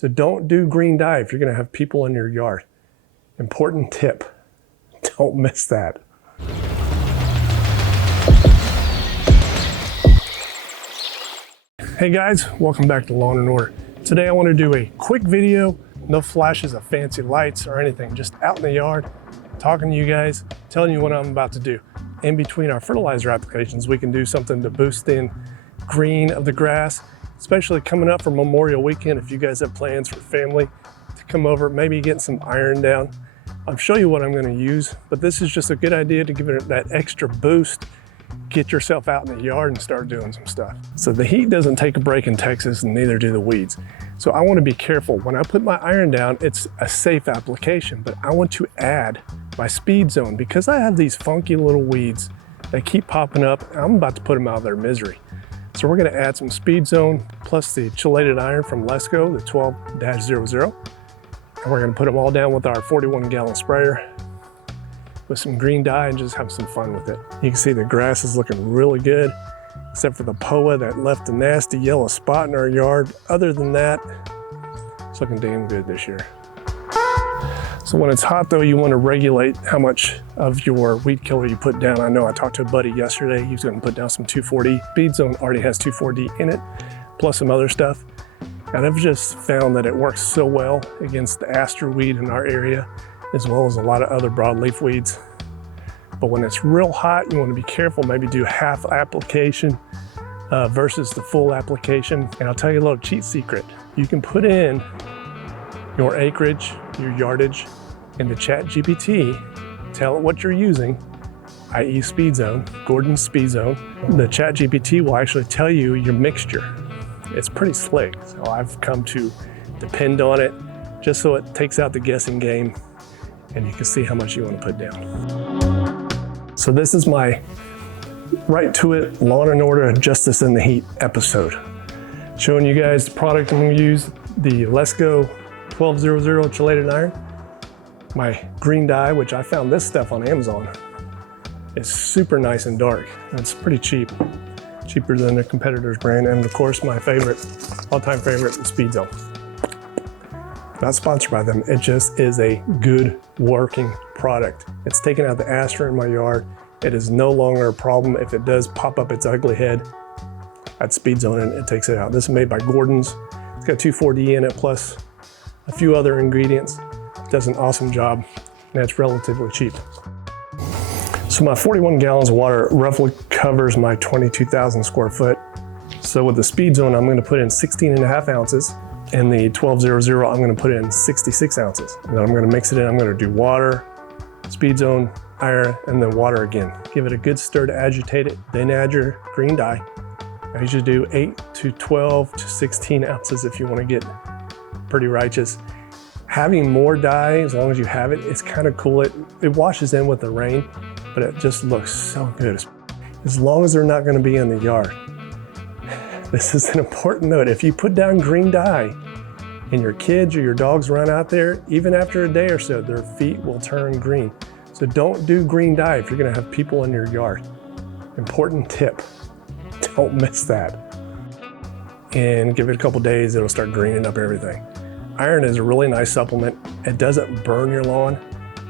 So don't do green dye if you're gonna have people in your yard. Important tip, don't miss that. Hey guys, welcome back to Lawn & Order. Today I want to do a quick video, no flashes of fancy lights or anything, just out in the yard, talking to you guys, telling you what I'm about to do. In between our fertilizer applications, we can do something to boost in green of the grass, especially coming up for Memorial Weekend. If you guys have plans for family to come over, maybe get some iron down. I'll show you what I'm going to use, but this is just a good idea to give it that extra boost. Get yourself out in the yard and start doing some stuff. So the heat doesn't take a break in Texas, and neither do the weeds. So I want to be careful. When I put my iron down, it's a safe application, but I want to add my SpeedZone because I have these funky little weeds that keep popping up. I'm about to put them out of their misery. So we're going to add some SpeedZone plus the chelated iron from Lesco, the 12-00. And we're going to put them all down with our 41-gallon sprayer with some green dye and just have some fun with it. You can see the grass is looking really good, except for the POA that left a nasty yellow spot in our yard. Other than that, it's looking damn good this year. So when it's hot though, you want to regulate how much of your weed killer you put down. I know I talked to a buddy yesterday, he was going to put down some 2,4-D. SpeedZone already has 2,4-D in it, plus some other stuff. And I've just found that it works so well against the aster weed in our area, as well as a lot of other broadleaf weeds. But when it's real hot, you want to be careful, maybe do half application versus the full application. And I'll tell you a little cheat secret. You can put in your acreage, your yardage into ChatGPT, tell it what you're using, i.e. SpeedZone, Gordon's SpeedZone. The ChatGPT will actually tell you your mixture. It's pretty slick, so I've come to depend on it just so it takes out the guessing game and you can see how much you want to put down. So this is my right to it Lawn & Order Justice in the Heat episode. Showing you guys the product I'm going to use, the Lesco 12-00 chelated iron. My green dye, which I found this stuff on Amazon, is super nice and dark. It's pretty cheap, cheaper than the competitor's brand. And of course my favorite, all-time favorite, the SpeedZone. Not sponsored by them, it just is a good working product. It's taken out the aster in my yard. It is no longer a problem. If it does pop up its ugly head, that's SpeedZone and it takes it out. This is made by Gordon's. It's got 2,4-D in it plus a few other ingredients. It does an awesome job and it's relatively cheap. So my 41 gallons of water roughly covers my 22,000 square foot. So with the SpeedZone, I'm gonna put in 16.5 ounces. And the 12-00, I'm going to put in 66 ounces. And then I'm going to mix it in. I'm going to do water, SpeedZone, iron, and then water again. Give it a good stir to agitate it, then add your green dye. I usually do 8 to 12 to 16 ounces if you want to get pretty righteous. Having more dye, as long as you have it, it's kind of cool. It washes in with the rain, but it just looks so good. As long as they're not going to be in the yard. This is an important note. If you put down green dye and your kids or your dogs run out there, even after a day or so, their feet will turn green. So don't do green dye if you're gonna have people in your yard. Important tip, don't miss that. And give it a couple days, it'll start greening up everything. Iron is a really nice supplement. It doesn't burn your lawn.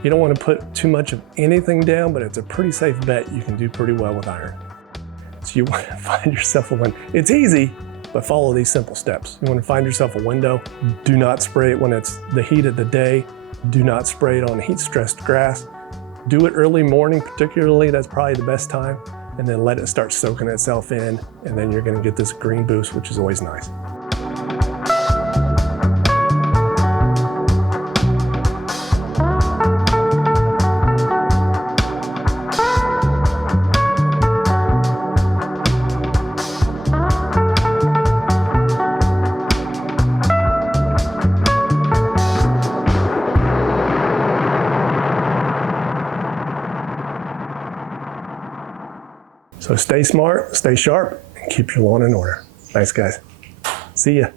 You don't wanna put too much of anything down, but it's a pretty safe bet. You can do pretty well with iron. So you want to find yourself a window. It's easy, but follow these simple steps. You want to find yourself a window. Do not spray it when it's the heat of the day. Do not spray it on heat-stressed grass. Do it early morning, particularly. That's probably the best time. And then let it start soaking itself in. And then you're going to get this green boost, which is always nice. So stay smart, stay sharp, and keep your lawn in order. Thanks, guys. See ya.